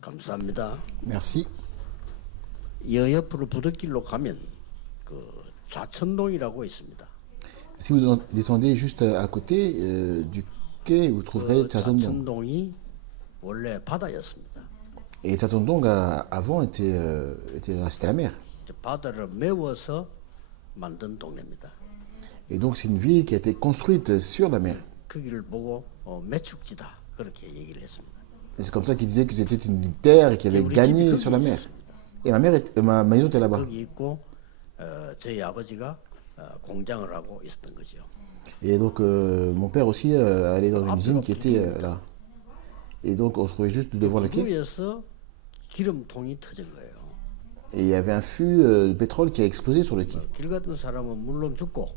감사합니다. Merci. 여 옆으로 부득길로 가면 그 좌천동이라고 있습니다. Si vous descendez juste à côté du quai, vous trouverez 그 Tazondong. 좌천동이 원래 바다였습니다. Et Tazondong, avant, c'était la mer. 이제 바다를 메워서 만든 동네입니다. Et donc, c'est une ville qui a été construite sur la mer. 거기를 보고 매축지다 그렇게 얘기를 했습니다. Et c'est comme ça qu'ils disaient que c'était une terre qui avait 우리 gagné 집이 sur la 거기 mer. 있었습니다. Et ma maison était là-bas. 거기 있고 저희 아버지가 공장을 하고 있었던 거죠. Et donc, mon père aussi allait dans une usine qui était là. Et donc, on se trouvait juste devant le quai. 위에서 기름통이 터진 거예요. Et il y avait un fût de pétrole qui a explosé sur le quai. 길 갔던 사람은 물론 죽고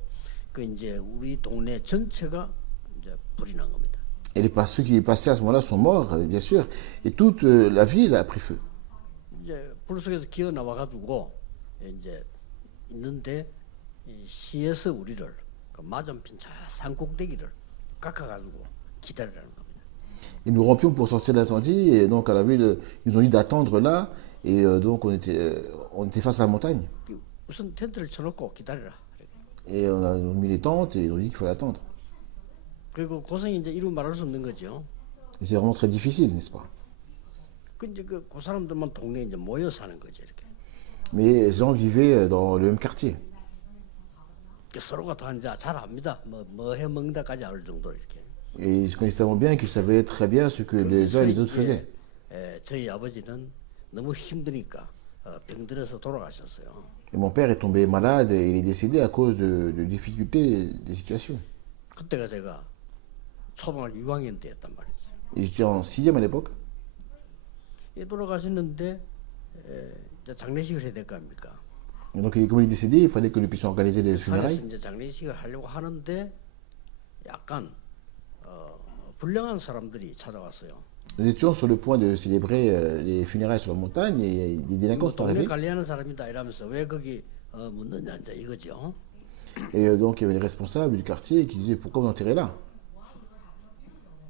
그 이제 우리 동네 전체가 이제 불이 난 겁니다. Et ceux qui passaient à ce moment-là sont morts, bien sûr. Et toute la ville a pris feu. 이제 불 속에서 기어 나와가지고 이제 있는데 이 시에서 우리를 그 맞은편 저 산꼭대기를 깎아가지고 기다리라는 겁니다. Et nous rampions pour sortir de l'incendie. Et donc, à la ville, ils nous ont dit d'attendre là. Et donc, on était face à la montagne. 우선 텐트를 쳐놓고 기다리라. Et on a mis les tentes et ils ont dit qu'il fallait attendre. 그리고 고생이 이제 이루 말할 수 없는 거죠. Et c'est vraiment très difficile, n'est-ce pas? 그 이제 그 사람들만 동네에 이제 모여 사는 거죠 이렇게. Mais les gens vivaient dans le même quartier. 서로가 다 이제 잘 압니다. 뭐 해 먹는다까지 알 정도로 이렇게. Et ils se connaissaient tellement bien qu'ils savaient très bien ce que les uns et les autres faisaient. 저희 아버지는 너무 힘드니까 병들어서 돌아가셨어요. Et mon père est tombé malade et il est décédé à cause de difficultés des situations. 그때가 제가 초등학교 6학년 때였단 말이죠. Et j'étais en 6e à l'époque. 돌아가셨는데 이제 장례식을 해야 될 거 아닙니까? Et donc, comme il est décédé, il fallait que nous puissions organiser les 산에서 funérailles. 이제 장례식을 하려고 하는데 약간 불량한 사람들이 찾아왔어요. Nous étions sur le point de célébrer les funérailles sur la montagne et des délinquants sont 동네 arrivés. 관리하는 사람이다 이러면서 왜 거기 묻느냐 이제 이거죠. Et donc, il y avait les responsables du quartier qui disaient pourquoi vous enterrez là?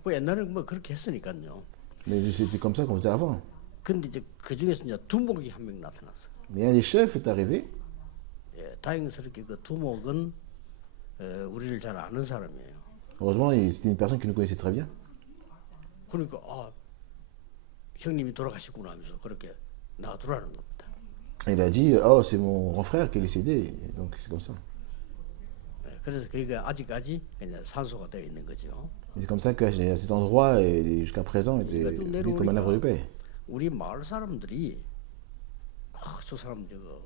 뭐 옛날에 뭐 그렇게 했으니까요. Mais c'était comme ça qu'on faisait avant. 근데 이제 그 중에서 이제 두목이 한 명 나타났어요. Mais un des chefs est arrivé. 다행스럽게 그 두목은 우리를 잘 아는 사람이에요. Heureusement, c'était une personne qui nous connaissait très bien. 그러니까 형님이 돌아가시구나 하면서 그렇게 놔두라는 겁니다. Il a dit oh, c'est mon grand frère qui est décédé. Donc, c'est comme ça. 그래서 그게 아직까지 그냥 산소가 되어 있는 거죠. Et c'est comme ça qu'à cet endroit, et jusqu'à présent, était vu comme un havre de paix. 우리 마을 사람들이 저 사람 저거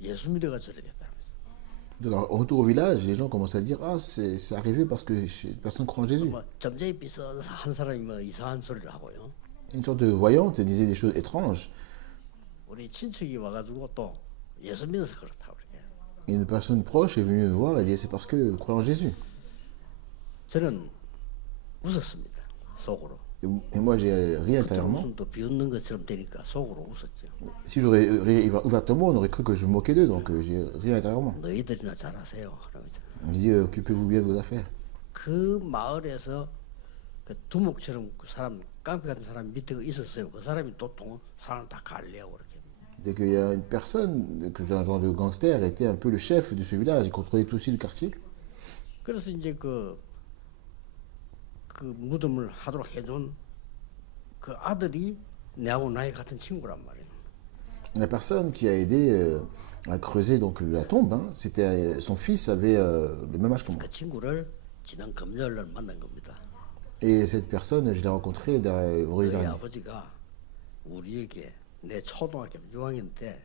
예수 믿어가 저래 됐다면서. Donc, au retour au village, les gens commençaient à dire ah, c'est arrivé parce que personne croit en Jésus. 뭐 점쟁이 비슷한 한 사람이 뭐 이상한 소리를 하고요. Une sorte de voyante disait des choses étranges. 우리 친척이 와가지고 또 예수 믿어서 그렇다 그렇게. Et une personne proche est venue me voir et dit c'est parce que vous croyez en Jésus. 저는 웃었습니다. 속으로. Et moi, j'ai ri intérieurement. 웃음 또 비웃는 것처럼 되니까 속으로 웃었죠. Si j'aurais ri ouvertement, on aurait cru que je me moquais d'eux, donc j'ai ri intérieurement. 너희들이나 잘하세요. 그러면서. On me dit occupez-vous bien de vos affaires. 그 마을에서 그 두목처럼 그 사람 깡패 같은 사람이 밑에 있었어요. 그 사람이 또 사람 다 관리하고 그렇게. Dès qu'il y a une personne, que un genre de gangster, était un peu le chef de ce village, il contrôlait tout aussi le quartier. 그래서 이제 그 무덤을 하도록 해준 그 아들이 내하고 나이 같은 친구란 말이에요. La personne qui a aidé à creuser donc la tombe, hein, c'était son fils avait le même âge que moi. 그 친구를 지난 금요일 날 만난 겁니다. Et cette personne, je l'ai rencontrée vendredi 너희 dernier. 아버지가 우리에게 내 초등학교 6학년 때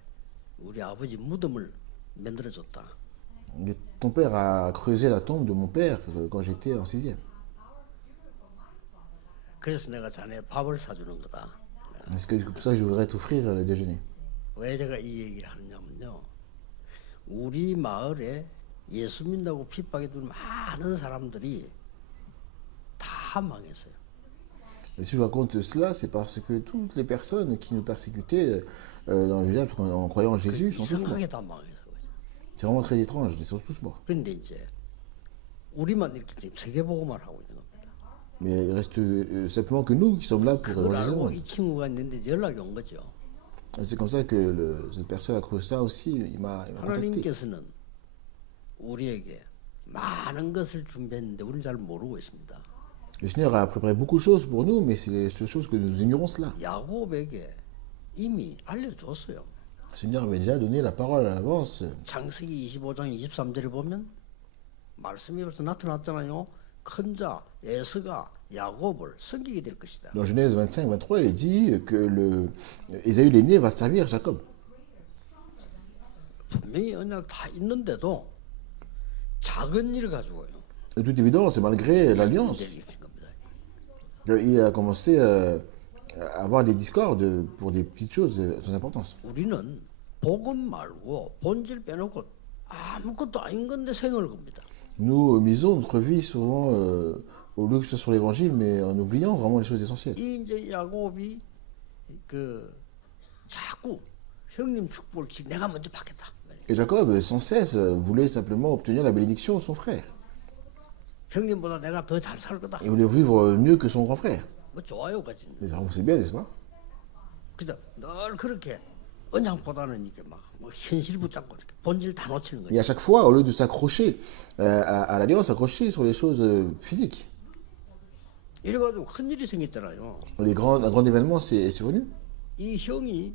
우리 아버지 무덤을 만들어줬다. Ton père a creusé la tombe de mon père quand j'étais en 6e. 그래서 내가 자네 밥을 사주는 거다. C'est pour ça que je voudrais t'offrir le déjeuner. 왜 제가 이 얘기를 하느냐면요. 우리 마을에 예수 믿는다고 핍박해 준 많은 사람들이 다 망했어요. Et si je vous raconte cela, c'est parce que toutes les personnes qui nous persécutaient dans le village en croyant en Jésus sont tous morts. 이상하게 다 망해서. C'est vraiment très étrange, ils sont tous morts. 근데 이제 우리만 이렇게 지금 세계복음을 하고 있는 겁니다. Mais il reste simplement que nous qui sommes là pour 그걸 évangéliser le 알고 monde. 이 친구가 있는데 연락이 온 거죠. Et c'est comme ça que cette personne a cru ça aussi, il m'a contacté. 하나님께서는 우리에게 많은 것을 준비했는데 우리는 잘 모르고 있습니다. Le Seigneur a préparé beaucoup de choses pour nous, mais c'est les seules choses que nous ignorons cela. 야곱에게 이미 알려줬어요. Le Seigneur avait déjà donné la parole à l'avance. 창세기 25장 23절에 보면 말씀이 벌써 나타났잖아요. 큰 자 에서가 야곱을 섬기게 될 것이다. Dans Genèse 25, 23, il est dit que Ésaü l'aîné va servir Jacob. 분명히 언약 다 있는데도 작은 일을 가지고요. De toute évidence, malgré l'alliance, 문제를 일으킨 겁니다. il a commencé à avoir des discordes pour des petites choses sans importance. 우리는 복음 말고 본질 빼놓고 아무것도 아닌 건데 생을 겁니다. Nous misons notre vie souvent au lieu que ce soit sur l'évangile, mais en oubliant vraiment les choses essentielles. 이 이제 야곱이 그 자꾸 형님 축복을 내가 먼저 받겠다. Et Jacob, sans cesse, voulait simplement obtenir la bénédiction de son frère. 형님보다 내가 더 잘 살 거다. Il voulait vivre mieux que son grand frère. 뭐 좋아요, 그지? Mais on sait bien, n'est-ce pas? 그죠? 늘 그렇게 언약보다는 이게 뭐 현실 붙잡고 이렇게 본질 다 놓치는 Et 거죠. à chaque fois, au lieu de s'accrocher à l'alliance, s'accrocher sur les choses physiques. 이래가지고 큰 일이 생겼잖아요. Un grand événement est survenu. 이 형이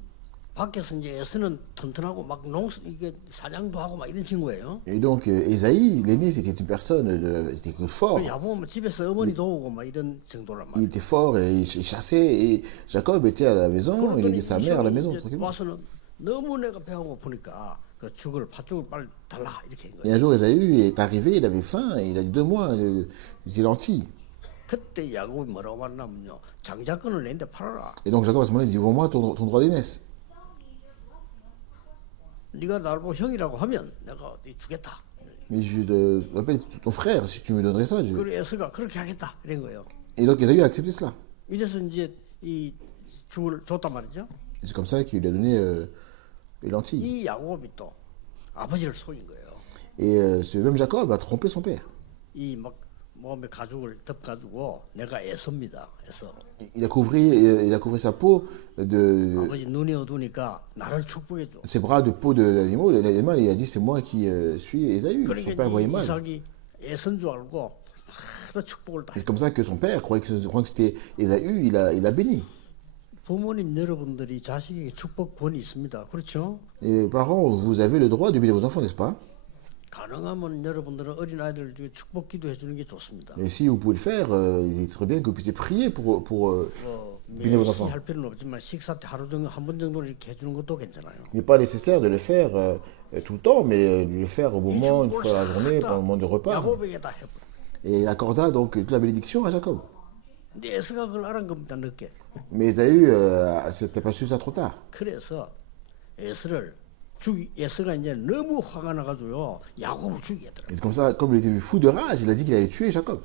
밖에서 이제 에서는 튼튼하고 막 이게 사냥도 하고 막 이런 친구예요. Et donc, Ésaïe, l'aîné, c'était une personne, c'était fort. 야곱은 집에서 어머니 도우고 막 이런 정도란 Il 말이에요. était fort, il chassait, et Jacob était à la maison, il aidait sa mère à la maison, tranquillement. 와서는 너무 내가 배가 고프니까 그 팥죽을 빨리 달라 이렇게 한 Et 거예요. un jour, Ésaü est arrivé, il avait faim, et il a dit 2 mois, des lentilles. 그때 야곱이 뭐라고 말하냐면요. 장자권을 내는데 팔아라. Et donc Jacob à ce moment-là dit vends-moi ton droit d'aînesse. 네가 나를 보고 형이라고 하면 내가 주겠다. Mais je l'appelle ton frère, si tu me donnerais ça. 그리고 에서가 그렇게 하겠다 이런 거예요. Et donc Ésaü a accepté cela. 이래서 이제 이 죽을 줬단 말이죠. Et c'est comme ça qu'il lui a donné les lentilles. 이 야곱이 또 아버지를 속인 거예요. Et ce même Jacob a trompé son père. 이 막 몸에 가죽을 덮가지고 내가 에서입니다. 에서 Il a couvert sa peau de 아버지 눈이 어두우니까 나를 축복해 줘. ses bras de peau d'animaux. L'animal, il a dit c'est moi qui suis Ésaü. Son père 그러니까 voyait 이 mal. 이삭이 에서인 줄 알고 다 축복을 다. C'est comme ça que son père croyait que c'était Ésaü, il a béni. 부모님 여러분들이 자식에게 축복권이 있습니다. 그렇죠? Et parents, vous avez le droit de bénir vos enfants, n'est-ce pas? 가능하면 여러분들은 어린 아이들 중에 축복 기도해 주는 게 좋습니다. Et si vous pouvez le faire, il serait bien que vous puissiez prier pour bénir vos 매시 enfants. 할 필요는 없지만 식사 때 하루 정도 한 번 정도 이렇게 해주는 것도 괜찮아요. Il n'est pas nécessaire de le faire tout le temps, mais de le faire au moment, une fois à la journée, pendant le moment de repas. 야곱에게 다 해버려. Et il accorda donc toute la bénédiction à Jacob. 근데 에스가 그걸 알은 겁니다. 늦게. Mais Ésaü s'est aperçu ça trop tard. 그래서 에스가 이제 너무 화가 나가지고요. 야곱을 죽이겠더라. Et comme ça, comme il était vu fou de rage, il a dit qu'il allait tuer Jacob.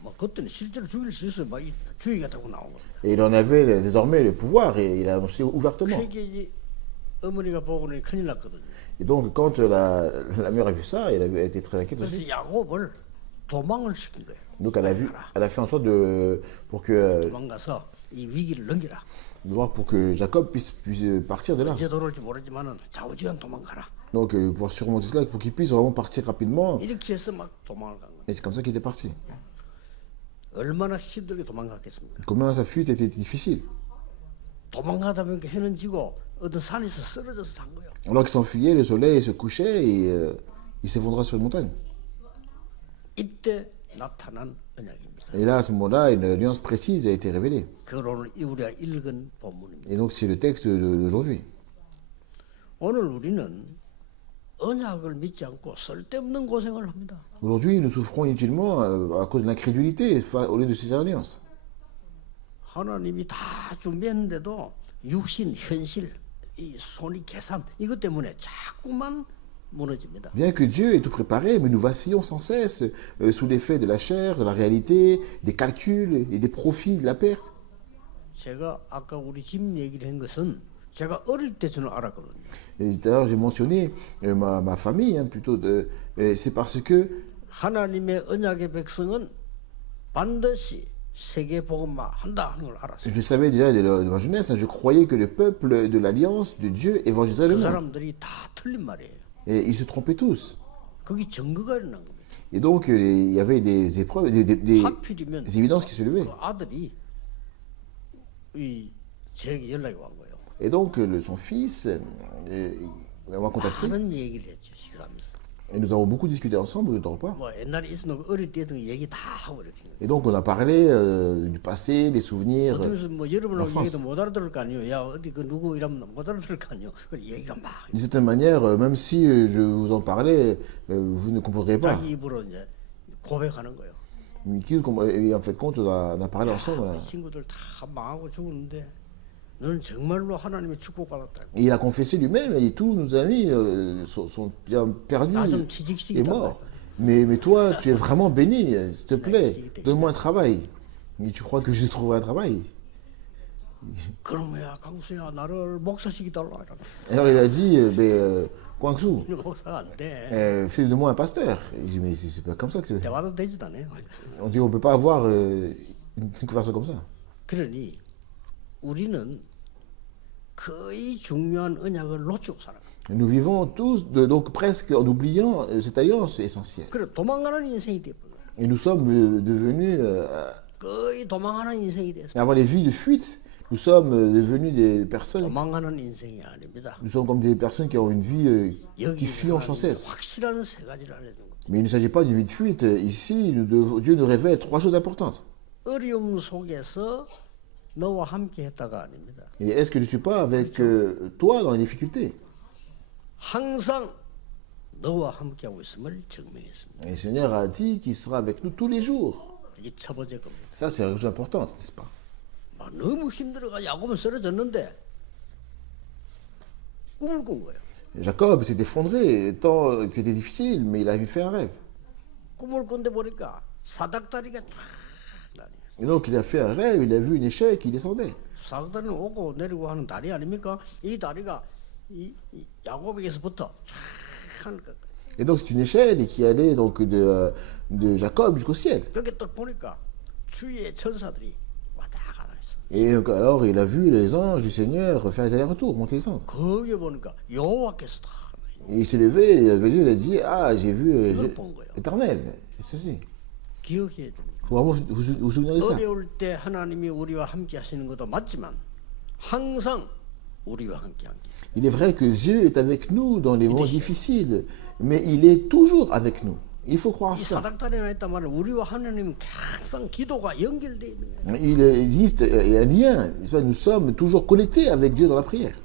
뭐 그때는 실제로 죽일 수 있어요. 막 죽이겠다고 나온 겁니다. Et il en avait désormais le pouvoir et il a annoncé ouvertement. 그게 이제 어머니가 보고는 큰일 났거든요. Et donc, quand la mère a vu ça, elle avait été très inquiète 그래서 aussi. 야곱을 도망을 시킨 거예요. Donc, elle a fait en sorte pour que 도망가서 이 위기를 넘기라. pour que Jacob puisse partir de là. 언제 돌아올지 모르지만은 좌우지간 도망가라. Donc, pouvoir surmonter cela, pour qu'il puisse vraiment partir rapidement. 이렇게 해서 막 도망을 간 거예요. Et c'est comme ça qu'il est parti. 얼마나 힘들게 도망갔겠습니까? Combien ça fut était difficile. 도망가다 보니까 해는 지고 어떤 산에서 쓰러져서 산 거예요. Alors qu'il s'enfuyait, le soleil se couchait et il s'effondra sur une montagne. 이때 나타난 언약입니다. Et là, à ce moment-là, une alliance précise a été révélée. 그걸 오늘 우리가 읽은 본문입니다. Et donc, c'est le texte d'aujourd'hui. 오늘 우리는 언약을 믿지 않고 쓸데없는 고생을 합니다. Aujourd'hui, nous souffrons inutilement à cause de l'incrédulité au lieu de ces alliances. 하나님이 다 준비했는데도 육신, 현실, 이 손이 계산 이것 때문에 자꾸만 무너집니다. Bien que Dieu ait tout préparé, mais nous vacillons sans cesse sous l'effet de la chair, de la réalité, des calculs et des profits, de la perte. 제가 아까 우리 집 얘기를 한 것은 제가 어릴 때 저는 알았거든요. Et d'ailleurs, j'ai mentionné ma famille, plutôt. C'est parce que 하나님의 언약의 백성은 반드시 세계 복음화 한다 하는 걸 알았어요. Je le savais déjà de ma jeunesse, hein, je croyais que le peuple de l'Alliance de Dieu évangéliserait le 그 monde. 사람들이 다 틀린 말이에요. Et ils se trompaient tous. 거기 증거가 일어난 겁니다. Et donc, il y avait des épreuves, 하필이면 des évidences qui se levaient. 그 아들이 제게 연락이 온 거예요. Et donc, son fils m'a contacté. 많은 얘기를 했죠, 식사하면서. Et nous avons beaucoup discuté ensemble autour du repas. 뭐 옛날에 있었던 어릴 때 했던 얘기 다 하고 이렇게. Et donc, on a parlé du passé, des souvenirs. 어쩌면서 뭐 여러분하고 France. 얘기도 못 알아들을 거 아니에요. 야 어디 그 누구 이러면 못 알아들을 거 아니에요. 그 얘기가 막 D'une certaine manière, même si je vous en parlais, vous ne comprendrez pas. 자기 입으로 이제 고백하는 거예요. Et en fait, compte, on a parlé ensemble. Là. 친구들 다 망하고 죽었는데 너는 정말로 하나님의 축복받았다. Et il a confessé lui-même, et tous nos amis sont déjà perdus 나좀 et 취직시키다. morts. Mais toi, tu es vraiment béni, s'il te plaît, donne-moi un travail. Et tu crois que je trouverai un travail? 그러면 강수야 나를 목사시키 달라 이러나. Alors il a dit, Guangzhou, 목사가 안 돼. fais de moi un pasteur. Et je dis, mais c'est pas comme ça que tu veux. 대화도 되지도 않아요. On dit, on peut pas avoir une conversation comme ça. 그러니 우리는 거의 중요한 언약을 놓치고 살아요. Nous vivons tous, donc presque en oubliant cette alliance essentielle. 그래 도망가는 인생이 되어버려요. Et nous sommes devenus, 거의 도망가는 인생이 됐어요. avant les vies de fuite, nous sommes devenus des personnes, 도망가는 인생이 아닙니다. nous sommes comme des personnes qui ont une vie qui 여기 fuit en sans cesse. 확실한 세 가지를 알려준 거예요. Mais il ne s'agit pas d'une vie de fuite. Ici, Dieu nous révèle trois choses importantes. 어려움 속에서 너와 함께 했다가 아닙니다. Et est-ce que je ne suis pas avec toi dans les difficultés? 항상 너와 함께하고 있음을 증명했습니다. Et le Seigneur a dit qu'il sera avec nous tous les jours. 이게 첫 번째 겁니다. Ça, c'est une chose importante, n'est-ce pas? 막 너무 힘들어가 야곱은 쓰러졌는데 꿈을 꾼 거예요. Jacob s'est effondré, tant c'était difficile, mais il a fait un rêve. 꿈을 꾼데 보니까 사닥다리가 쫙 나뉘어요. Et donc, il a fait un rêve, il a vu une échelle qui descendait. 사닥다리는 오고 내리고 하는 다리 아닙니까? 이 다리가 이 야곱에게서부터 쫙 하늘 끝까지. Et donc, c'est une échelle qui allait donc de Jacob jusqu'au ciel. 그렇게 딱 보니까 주위의 천사들이 왔다 갔다 했어. Et donc, alors, il a vu les anges du Seigneur faire les allers-retours, monter et descendre. 거기에 보니까 여호와께서 다 Et il s'est levé, il a vu, il a dit, ah, j'ai vu 본 거예요. l'Éternel. C'est ceci. 기억해야 됩니다. Il faut vraiment vous souvenir de ça. 어려울 때 하나님이 우리와 함께 하시는 것도 맞지만 항상 우리와 함께 한 게. Il est vrai que Dieu est avec nous dans les moments difficiles, mais il est toujours avec nous. Il faut croire 이 ça. 사닥다리나 했단 말은 우리와 하나님은 항상 기도가 연결되어 있는 거예요. Il existe un lien. Nous sommes toujours connectés avec Dieu dans la prière.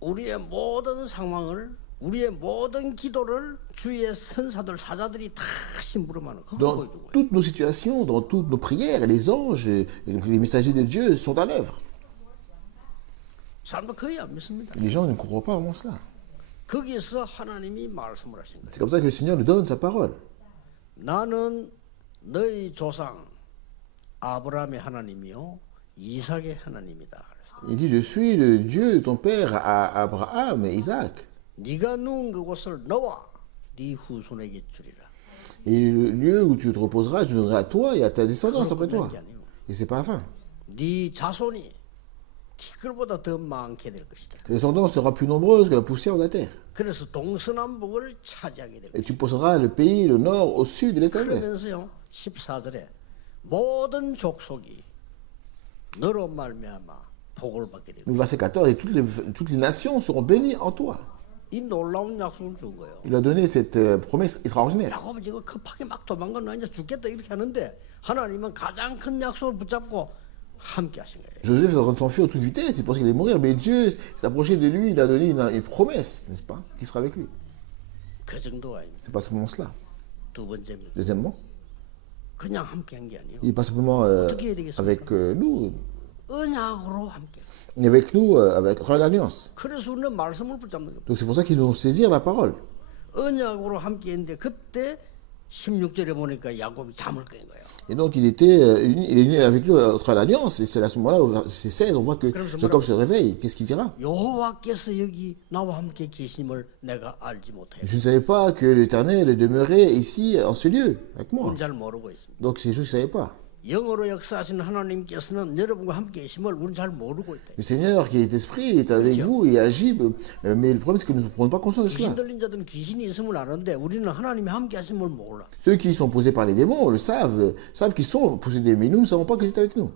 우리의 모든 상황을 우리의 모든 기도를 주의 선사들 사자들이 다 심부름하는 그걸 Dans 보여준 거예요. toutes nos situations, dans toutes nos prières, les anges, les messagers de Dieu sont à l'œuvre. 사람들 거의 안 믿습니다. Les gens ne comprennent pas vraiment cela. 거기에서 하나님이 말씀을 하신 거예요. C'est comme ça que le Seigneur nous donne sa parole. 나는 너희 조상 아브라함의 하나님이요 이삭의 하나님이다. Il dit, je suis le Dieu de ton père Abraham et Isaac. 네가 누운 그곳을 너와 네 후손에게 주리라. Et le lieu où tu te reposeras, je donnerai à toi et à ta descendance après toi. Et c'est pas la fin. 네 자손이 티끌보다 더 많게 될 것이다. Ta descendance sera plus nombreuse que la poussière de la terre. 그래서 동서남북을 차지하게 될 Et 것이다. tu posséderas le pays, le nord, au sud, de l'est à l'ouest. 그러면서요 14절에 모든 족속이 너로 말미암아 복을 받게 될 것이다. Verset 14, et toutes les nations seront bénies en toi. 이 놀라운 약속을 준 거예요. Il a donné cette promesse extraordinaire. 야곱은 지금 급하게 막 도망가 나 이제 죽겠다 이렇게 하는데 하나님은 가장 큰 약속을 붙잡고 함께 하신 거예요. Joseph est en train de s'enfuir à toute vitesse, il pense qu'il allait mourir, mais Dieu s'est approché de lui, il a donné une promesse, n'est-ce pas, qui sera avec lui. 그 정도가 C'est pas simplement cela. 두 번째입니다. Deuxièmement, 그냥 함께 한 게 아니에요. il n'est pas simplement avec nous, 언약으로 함께. il est avec nous avec l'alliance. 그래서 우리는 말씀을 붙잡는 겁니다. Donc c'est pour ça qu'ils vont saisir la parole. 언약으로 함께 했는데 그때 16절에 보니까 야곱이 잠을 깬 거예요. Et donc il était il est uni avec lui au travers de l'alliance. Et c'est à ce moment-là, au verset 16, on voit que Jacob se réveille. Qu'est-ce qu'il dira? 여호와께서 여기 나와 함께 계심을 내가 알지 못해요. Je ne savais pas que l'Éternel demeurait ici, en ce lieu, avec moi. 우리는 잘 모르고 있습니다. Donc c'est des choses que je ne savais pas. 영으로 역사하시는 하나님께서는 여러분과 함께 계심을 우리는 잘 모르고 있다. Le Seigneur qui est esprit est avec vous et agit, mais le problème c'est que nous ne prenons pas conscience de 귀신 cela. 들린 자들은 귀신이 있음을 아는데 우리는 하나님이 함께 하심을 몰라. Ceux qui sont posés par les démons le savent qu'ils sont possédés, mais nous ne savons pas que Dieu est avec nous.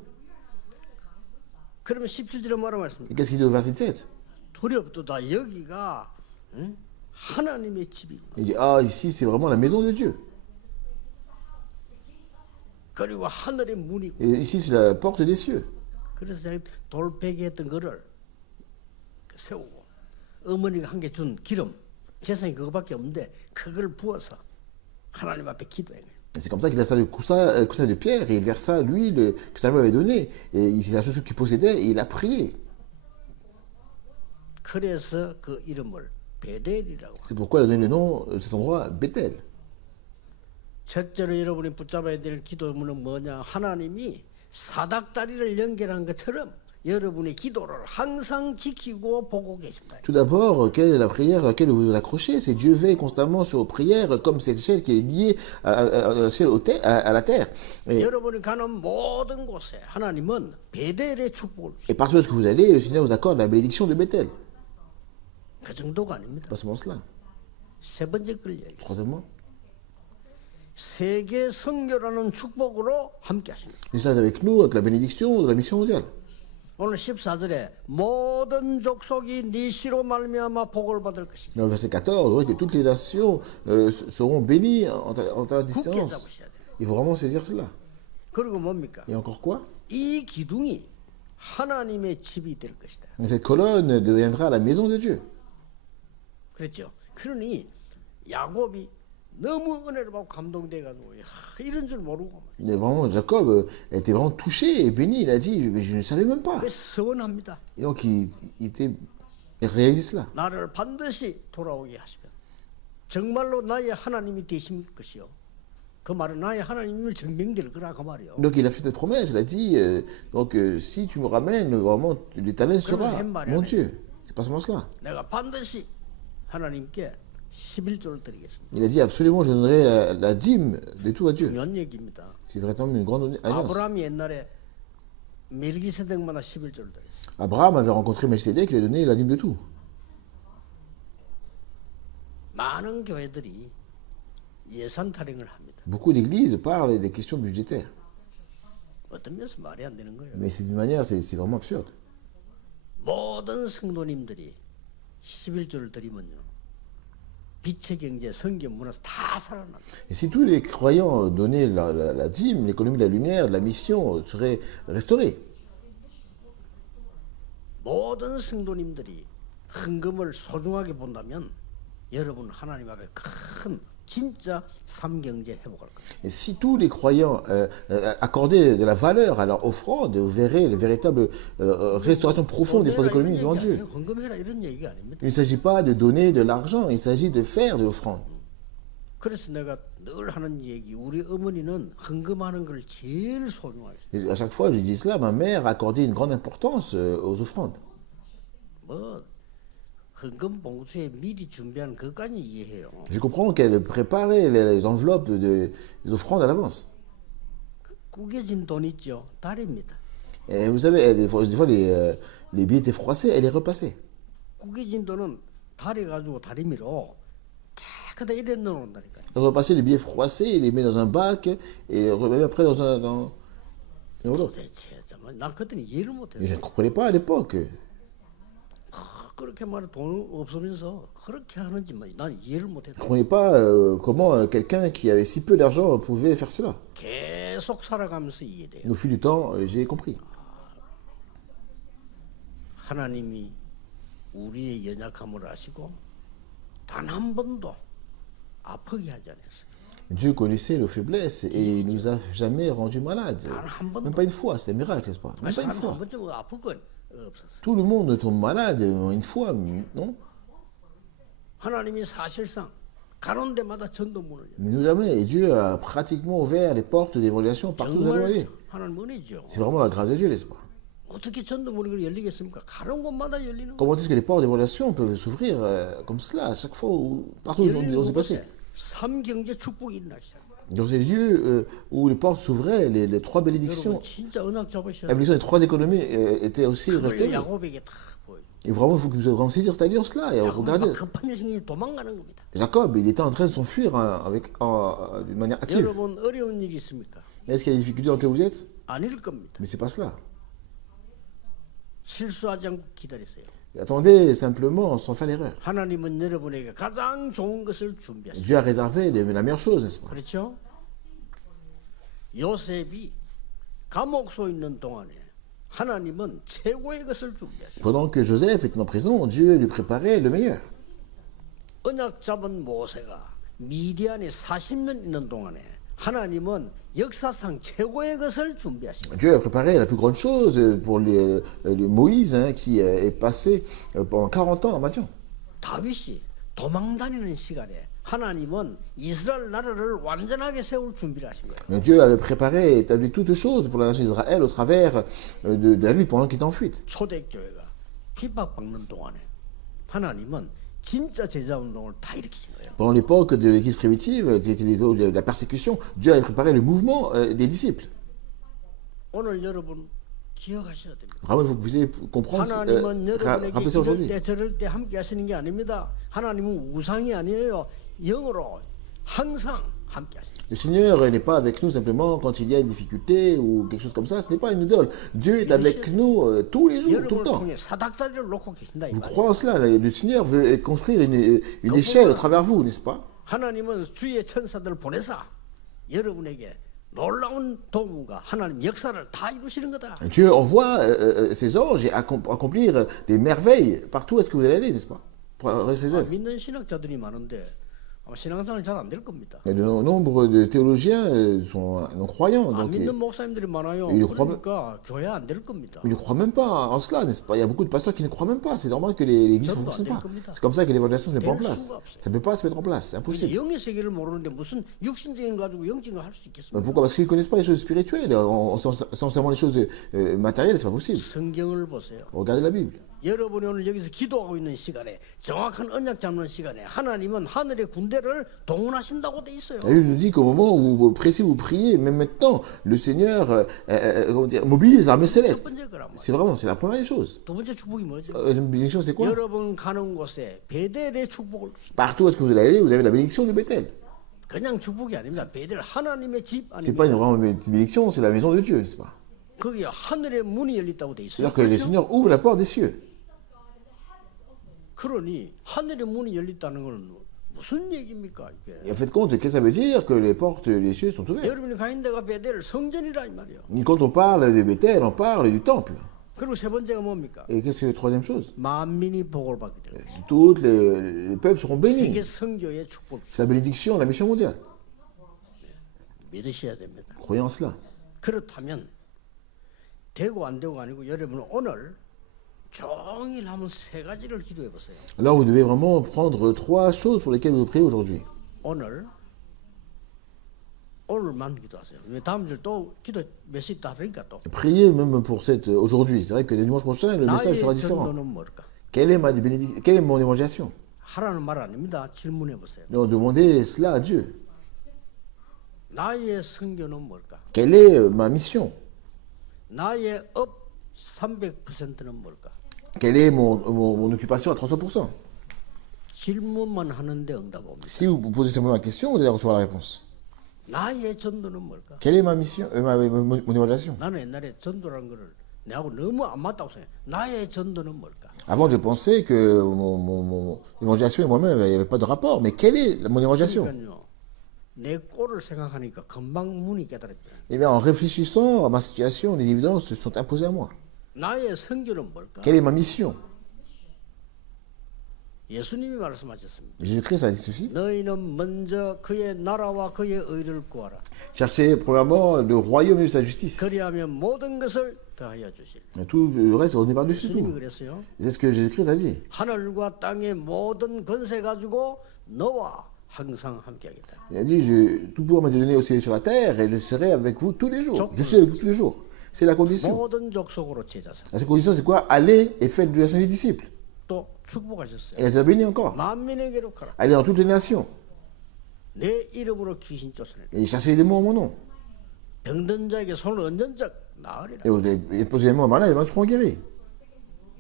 그러면 17절에 뭐라 말씀입니까? Et qu'est-ce qu'il dit au verset 7? 두렵도다 여기가 하나님의 집이고 Il dit, ah, ici c'est vraiment la maison de Dieu. 그리고 하늘의 문이고. Et ici c'est la porte des cieux. 그래서 제가 돌베개 했던 거를 세우고 어머니가 한 개 준 기름 재산이 그거밖에 없는데 그걸 부어서 하나님 앞에 기도해. Et c'est comme ça qu'il a installé le coussin de pierre et il versa l'huile que sa mère lui avait donnée. Et il a chose qu'il possédait et il a prié. 그래서 그 이름을 베델이라고. C'est pourquoi il a donné le nom de cet endroit Bethel. 첫째로 여러분이 붙잡아야 될 기도문은 뭐냐? 하나님이 사닥다리를 연결한 것처럼 여러분의 기도를 항상 지키고 보고 계신다. Tout d'abord, quelle est la prière à laquelle vous vous accrochez? C'est Dieu veille constamment sur vos prières comme cette échelle qui est liée à la terre. 여러분이 가는 모든 곳에 하나님은 베델의 축복을 주십니다. Et partout où vous allez, le Seigneur vous accorde la bénédiction de Bethel. 그 정도가 아닙니다. Pas seulement cela. 세 번째 걸 얘기. Troisièmement, 세계 선교라는 축복으로 함께 하십니다. il est avec nous avec la bénédiction de la mission mondiale. 오늘 14절에 모든 족속이 네 씨로 말미암아 복을 받을 것이다. Dans le verset 14, on voit que toutes les nations seront bénies en ta 굳게 distance. 잡으셔야 돼요. Il faut vraiment saisir cela. 그리고 뭡니까? Et encore quoi? 이 기둥이 하나님의 집이 될 것이다. Et cette colonne deviendra la maison de Dieu. 그랬죠. 그러니 야곱이 너무 은혜를 받고 감동돼가지고 이런 줄 모르고 Mais vraiment, Jacob était vraiment touché et béni. Il a dit, je ne savais même pas. 서원합니다. Et donc, il réalisait cela. 나를 반드시 돌아오게 하시면 정말로 나의 하나님이 되실 것이요. 그 말은 나의 하나님을 증명될 거라 그 말이요. Donc, il a fait cette promesse. Il a dit, si tu me ramènes, vraiment, l'Éternel sera mon Dieu. C'est pas seulement cela. 내가 반드시 하나님께 11조를 드리겠습니다. Il a dit, absolument, je donnerai la dîme de tout à Dieu. 중요한 얘기입니다. C'est vraiment une grande alliance. 아브라함이 옛날에 멜기세덱마다 11조를 드렸어요. Abraham avait rencontré Melchizedek, il a donné la dîme de tout. 많은 교회들이 예산 타령을 합니다. Beaucoup d'églises parlent des questions budgétaires. 어떤 면에서 말이 안 되는 거예요. Mais c'est d'une manière, c'est vraiment absurde. 모든 성도님들이 11조를 드리면요. 빛의 경제, 성경, 문화 다 살아납니다. Et si tous les croyants donnaient la dîme, l'économie de la lumière, de la mission serait restaurée. 모든 성도님들이 헌금을 소중하게 본다면 여러분 하나님 앞에 큰 진짜 삼경제 회복할 거예요. Et si tous les croyants accordaient de la valeur à leur offrande, vous verrez la véritable restauration profonde des trois économies devant Dieu. 헌금해라 이런 얘기가 아닙니다. Il ne s'agit pas de donner de l'argent, il s'agit de faire de l'offrande. 그래서 내가 늘 하는 얘기, 우리 어머니는 헌금하는 걸 제일 소중하게. Et à chaque fois, je dis cela, ma mère accordait une grande importance aux offrandes. 뭐 헌금 봉투에 미리 준비하는 그것까지 이해해요. Je comprends qu'elle préparait les enveloppes des offrandes à l'avance. 구겨진 돈 있죠, 달입니다. Et vous savez, des fois les billets étaient froissés, elle les repassait. 구겨진 돈은 달여가지고 다리미로 깨끗하게 이래 넣어놓는다니까요. Elle repassait les billets froissés, elle les met dans un bac et les remet après dans une enveloppe. 도대체 정말 난 그때는 이해를 Et 못했어요. je ne comprenais pas à l'époque. 그렇게 말해 돈 없으면서 그렇게 하는지 난 이해를 Je ne 못했어요. comprenais pas comment quelqu'un qui avait si peu d'argent pouvait faire cela. 계속 살아가면서 이해돼요. Au fil du temps, j'ai compris. 하나님이 우리의 연약함을 아시고 단 한 번도 아프게 하지 않았어요. Dieu connaissait nos faiblesses et il nous a jamais rendus malades. Même pas une fois, c'est un miracle, n'est-ce pas? Même pas une 한 fois. 번쯤 아플 건 없었어요. Tout le monde tombe malade une fois, non? 하나님이 사실상 가는 데마다 전도문을 열어요. Mais nous jamais. Et Dieu a pratiquement ouvert les portes d'évangélisation partout où nous allons aller. 정말 하나님 은혜죠. C'est vraiment la grâce de Dieu, n'est-ce pas? 어떻게 전도문이 열리겠습니까? 가는 곳마다 열리는 거. Comment est-ce que les portes d'évangélisation peuvent s'ouvrir comme cela à chaque fois, partout où on s'est passé? 삼경제 축복이 일어나기 시작. Dans ces lieux où les portes s'ouvraient, les trois bénédictions, 여러분 진짜 은학 잡으셔야 la 돼요. bénédiction des trois économies était aussi 그걸 restaurée. 야곱에게 다 보여. Et vraiment, il faut que nous vraiment saisir cette alliance-là et 야곱은 regarder. 막 급한 여신이 도망가는 겁니다. Jacob, il était en train de s'enfuir d'une manière hâtive. 여러분 어려운 일이 있습니까? Est-ce qu'il y a des difficultés dans lesquelles vous êtes? 아닐 겁니다. Mais c'est pas cela. 실수하지 않고 기다리세요. Attendez simplement sans faire l'erreur. 하나님은 여러분에게 가장 좋은 것을 준비하십니다. Dieu a réservé la meilleure chose, n'est-ce pas? 그렇죠? 요셉이 감옥소에 있는 동안에 하나님은 최고의 것을 준비하십니다. Pendant que Joseph était en prison, Dieu lui préparait le meilleur. 언약 잡은 모세가 미디안에 40년 있는 동안에 하나님은 역사상 최고의 것을 준비하십니다. Dieu a préparé la plus grande chose pour Moïse, qui est passé pendant 40 ans en Madian. 다윗이 도망 다니는 시간에 하나님은 이스라엘 나라를 완전하게 세울 준비를 하신 거예요. Mais Dieu avait préparé et établi toutes choses pour la nation d'Israël au travers de la vie pendant qu'il était en fuite. 초대교회가 핍박받는 동안에 하나님은 진짜 제자 운동을 다 일으키신 거예요. Pendant l'époque de l'Église primitive, qui était l'époque de la persécution, Dieu avait préparé le mouvement des disciples. 오늘 여러분 기억하셔야 됩니다. Vraiment, il faut que vous puissiez comprendre, 하나님은 여러분에게 rappeler ça 이럴 aujourd'hui. 때 저럴 때 함께 하시는 게 아닙니다. 하나님은 우상이 아니에요. 영으로 항상 함께 하십니다. Le Seigneur n'est pas avec nous simplement quand il y a une difficulté ou quelque chose comme ça. Ce n'est pas une idole. Dieu est avec nous tous les jours, tout le 여러분을 temps. 통해 사닥다리를 놓고 계신다 이 Vous 말이에요. croyez en cela? Le Seigneur veut construire une échelle à travers vous, n'est-ce pas? 하나님은 주의 천사들을 보내사 여러분에게 놀라운 도움과 하나님 역사를 다 이루시는 거다. Dieu envoie ses anges et accomplir des merveilles partout où est-ce que vous allez aller, n'est-ce pas? Pour réaliser ses œuvres. 믿는 신학자들이 많은데 아마 신앙생활 잘 안 될 겁니다. Et de nombre de théologiens sont non-croyants, 안 donc 믿는 목사님들이 많아요. il 그러니까 교회 안 될 겁니다. ils ne croient même pas en cela, n'est-ce pas? Il y a beaucoup de pasteurs qui ne croient même pas. C'est normal que l'Église ne fonctionne pas. C'est comme ça que l'évangélisation ne se met pas en place. Ça ne peut pas se mettre en place, c'est 이제 impossible. 영의 세계를 모르는데 무슨 육신적인 가지고 영적인 걸 할 수 있겠습니까? Pourquoi? Parce qu'ils ne connaissent pas les choses spirituelles. Sans seulement les choses matérielles, c'est pas possible. 성경을 보세요. Regardez la Bible. 여러분이 오늘 여기서 기도하고 있는 시간에 정확한 언약 잡는 시간에 하나님은 하늘의 군대를 동원하신다고 돼 있어요. La Bible nous dit qu'au moment où vous pressez, vous priez, même maintenant, le Seigneur comment dire, mobilise l'armée 첫 céleste. 번째 거란 말이에요. C'est vraiment, c'est la première des choses. 두 번째 축복이 뭐죠? La bénédiction, c'est quoi? 여러분 가는 곳에 베델의 축복을 주십니다. Partout où est-ce que vous allez aller, vous avez la bénédiction de Bethel. 그냥 축복이 아닙니다. 베델 하나님의 집 C'est pas 아닙니까? vraiment une bénédiction, c'est la maison de Dieu, n'est-ce pas? 거기 하늘의 문이 열렸다고 돼 있어요. C'est-à-dire que le 그렇죠? Seigneur ouvre la porte des cieux. 그러니 하늘의 문이 열렸다는 건 무슨 얘기입니까 이게? Et en fait, compte, qu'est-ce que ça veut dire que les portes des cieux sont ouvertes? 여러분이 가 있는 데가 베델 성전이라 이 말이에요. Quand on parle de Bethel, on parle du temple. 그리고 세 번째가 뭡니까? Et qu'est-ce que la troisième chose? 만민이 복을 받게 되고 Tous les peuples seront 세계 bénis. 성교의 축복 C'est la bénédiction, la mission mondiale. 믿으셔야 됩니다. Croyez en cela. 그렇다면 되고 안 되고가 아니고 여러분은 오늘 종일 한번 세 가지를 기도해 보세요. Alors vous devez vraiment prendre trois choses pour lesquelles vous priez aujourd'hui. 오늘만 기도하세요. 왜 다음 주 또 기도 메시지 다 하니까 또. Priez même pour cette aujourd'hui. C'est vrai que le dimanche prochain, le message sera 나의 différent. 전도는 뭘까? Quelle est mon évangélisation? 하라는 말 아닙니다. 질문해 보세요. Donc demandez cela à Dieu. 나의 선교는 뭘까? Quelle est ma mission? 나의 업 300%는 뭘까? Quelle est mon occupation à 300%? 질문만 하는데 응답 옵니다. Si vous posez simplement la question, vous allez recevoir la réponse. 나의 전도는 뭘까? Quelle est ma mission, mon évangélisation? 나는 옛날에 전도라는 거를 내하고 너무 안 맞다고 생각해. 나의 전도는 뭘까? Avant, je pensais que mon évangélisation et moi-même, il n'y avait pas de rapport. Mais quelle est mon évangélisation? 그러니까요. 내 꼴을 생각하니까 금방 문이 깨달았죠. Eh bien, en réfléchissant à ma situation, les évidences se sont imposées à moi. 나의 선교는 뭘까? Quelle est ma mission? 예수님이 말씀하셨습니다. Jésus-Christ a dit ceci. 너희는 먼저 그의 나라와 그의 의를 구하라. Cherchez premièrement le royaume et sa justice. 그리하면 모든 것을 더하여 주실. Et tout le reste est revenu par-dessus 예수님이 tout. 그랬어요. C'est ce que Jésus-Christ a dit. 하늘과 땅의 모든 권세 가지고 너와 항상 함께하겠다. Il a dit, tout pouvoir m'a été donné au ciel et sur la terre, et je serai avec vous tous les jours. Je suis avec vous tous les jours. C'est la condition. 모든 족속으로 제자사. La seule condition, c'est quoi? Allez et faites de la des disciples. 또 축복하셨어요. Et les a bénis encore. 만민에게로 가라. Allez dans toutes les nations. 내 이름으로 귀신 쫓아내라. Et chassez les démons en mon nom. 병든 자에게 손을 얹은 적 나으리라. Et vous avez posé les mains malades, les mains seront guéris.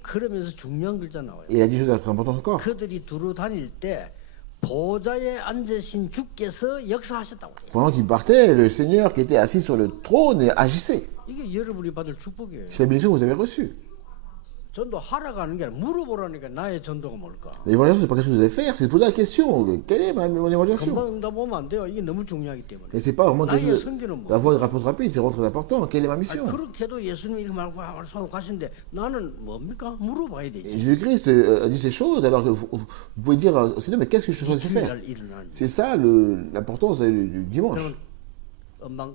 그러면서 중요한 글자 나와요. Et il a dit une chose très importante encore. 그들이 두루 다닐 때 보좌에 앉으신 주께서 역사하셨다고 해요. Pendant qu'il partait, le Seigneur qui était assis sur le trône agissait. 이게 여러분이 받을 축복이에요. C'est la bénédiction que vous avez reçue. 전도하라고 하는 게 아니라 물어보라니까 나의 전도가 뭘까? L'évangélisation, c'est pas quelque chose que vous allez faire, c'est de poser la question. Quelle est mon évangélisation? 금방 응답 오면 안 돼요. 이게 너무 중요하기 때문에. Et c'est pas vraiment quelque 나의 chose 성기는 뭐? d'avoir une réponse rapide, c'est vraiment très important. Quelle est ma 아니, mission? 그렇게도 예수님이 이렇게 말씀하고 가시는데 나는 뭡니까? 물어봐야 Et 되지. Jésus-Christ a dit ces choses, alors que vous pouvez dire au Seigneur, mais qu'est-ce que je suis censé faire? 주일날 일어나는. C'est ça l'importance du dimanche. 그러면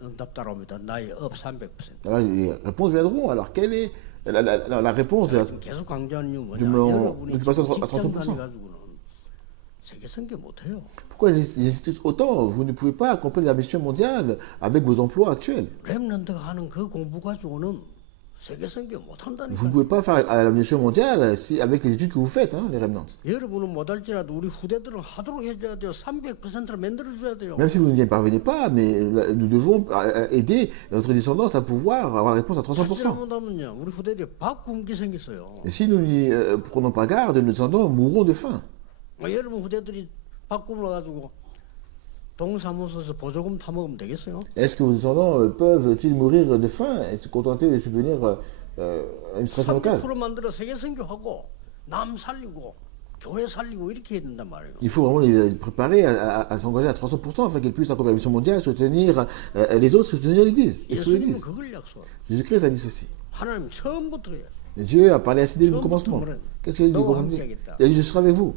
응답 따라옵니다. 나의 업 300%. Alors les réponses viendront. Alors quelle est la réponse de 지금 계속 강조하는 이유는 뭐냐? Du moment où 여러분이 tu passes à 직장 300%. 다녀가지고는 세계 선교 못해요. Pourquoi il insiste autant? Vous ne pouvez pas accomplir la mission mondiale avec vos emplois actuels. 렘넌트가 하는 그 공부 가지고는 세계 선교 Vous 못한다니까. ne pouvez pas faire la mission mondiale avec les études que vous faites, hein, les remnants. 여러분은 못할지라도 우리 후대들은 하도록 해줘야 돼요. 300%를 만들어줘야 돼요. Même si vous n'y parvenez pas, mais nous devons aider notre descendance à pouvoir avoir la réponse à 다시 300%. 잘못하면요, 우리 후대들이 밥 굶기 생겼어요. Et si nous n'y prenons pas garde, nos descendants mourront de faim. 여러분 후대들이 밥 굶어가지고 동사무소에서 보조금 타 먹으면 되겠어요? Est-ce que vos descendants peuvent-ils mourir de faim et se contenter de subvenir à l'administration locale? 300% 만들어 세계 선교하고 남 살리고 교회 살리고 이렇게 해야 된단 말이에요. Il faut vraiment les préparer à s'engager à 300% afin qu'ils puissent accomplir la mission mondiale, soutenir les autres, soutenir l'Église et sauver 예수님은 l'Église. 그걸 약속해요. Jésus-Christ a dit ceci. 하나님 처음부터 해요. Dieu a parlé ainsi dès le commencement. Qu'est-ce qu'il a dit au commencement? Il a dit, je serai avec vous.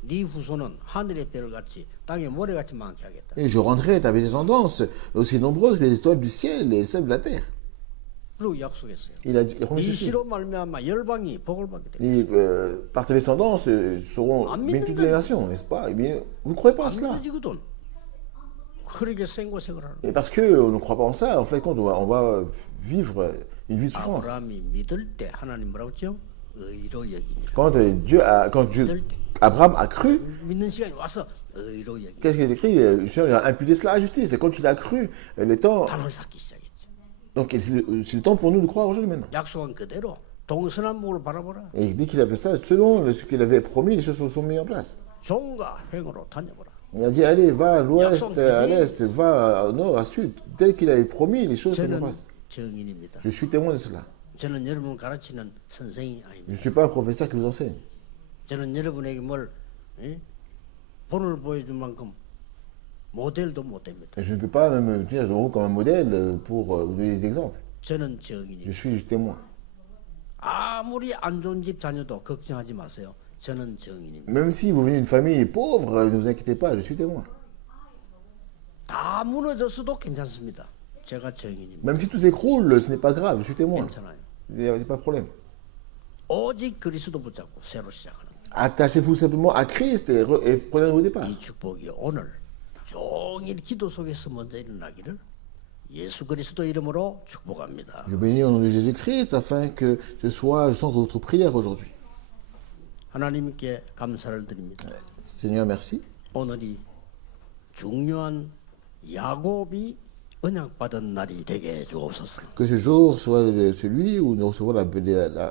네 후손은 하늘의 별같이 땅의 모래같이 많게 하겠다. Et je rendrai ta descendance aussi nombreuse que les étoiles du ciel et celles de la terre. 그리고 약속했어요. Il a promis 이 ceci. 시로 말미암아 열방이 복을 받게 돼. Par tes descendance seront bénies toutes les nations, n'est-ce pas? Eh bien, vous ne croyez pas en 안 cela? 믿어지거든. 그렇게 생고생을 하는. Et parce qu'on ne croit pas en ça, en fait, quand on va vivre une vie de souffrance. 아브라함이 믿을 때 하나님 뭐라고 했죠? 의로 여기니라. Quand Abraham a cru, 믿는 시간이 와서 의로 여기. qu'est-ce qui est écrit? Le Seigneur a imputé cela à la justice. Et quand il a cru, le temps. 단을 쌓기 시작했죠. Donc c'est le temps pour nous de croire aujourd'hui maintenant. 약속한 그대로 동서남북을 바라보라. Et dès qu'il avait ça, selon ce qu'il avait promis, les choses se sont mises en place. 종과 횡으로 다녀보라. Il a dit, allez, va à l'ouest, à l'est, va au nord, à sud. Tel qu'il avait promis, les choses se mettent en 저는 place. 증인입니다. Je suis témoin de cela. 저는 여러분을 가르치는 선생이 Je 아닙니다. ne suis pas un professeur qui vous enseigne. 저는 여러분에게 뭘 본을 보여줄 만큼 모델도 못 됩니다. Et je ne peux pas même tenir devant vous comme un modèle pour vous donner des exemples. 저는 Je 증인입니다. suis juste témoin. 아무리 안 좋은 집 자녀도 걱정하지 마세요. 저는 증인입니다. Même si vous venez d'une famille pauvre, ne vous inquiétez pas, je suis témoin. 다 무너졌어도 괜찮습니다. 제가 증인입니다. Même si tout s'écroule, ce n'est pas grave, je suis témoin. 괜찮아요. Il n'y a pas de problème. 오직 그리스도 붙잡고 새로 시작하는 Attachez-vous simplement à Christ et prenez un nouveau départ. 이 축복이 오늘 종일 기도 속에서 먼저 일어나기를 예수 그리스도 이름으로 축복합니다. Je bénis au nom de Jésus-Christ afin que ce soit le centre de votre prière aujourd'hui. 하나님께 감사를 드립니다. Seigneur, merci. 오늘이 중요한 야곱이 언약받은 날이 되게 해주옵소서. Que ce jour soit celui où nous recevons 나와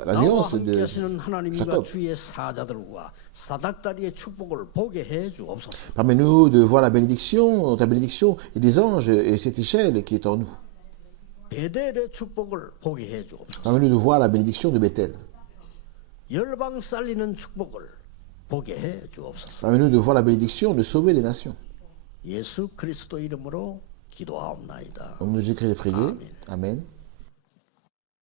l'alliance 함께 de 하시는 하나님과 Jacob. 주의 사자들과 사닥다리의 축복을 보게 해 주옵소서. Permets-nous de voir la bénédiction, ta bénédiction et des anges et cette échelle qui est en nous. 베델의 축복을 보게 해 주옵소서. Permets-nous de voir la bénédiction de Bethel. 열방 살리는 축복을 보게 해 주옵소서. Permets-nous de voir la bénédiction de sauver les nations. 예수 그리스도 이름으로 기도하옵나이다. Au nom de Jésus-Christ, prier. Amen.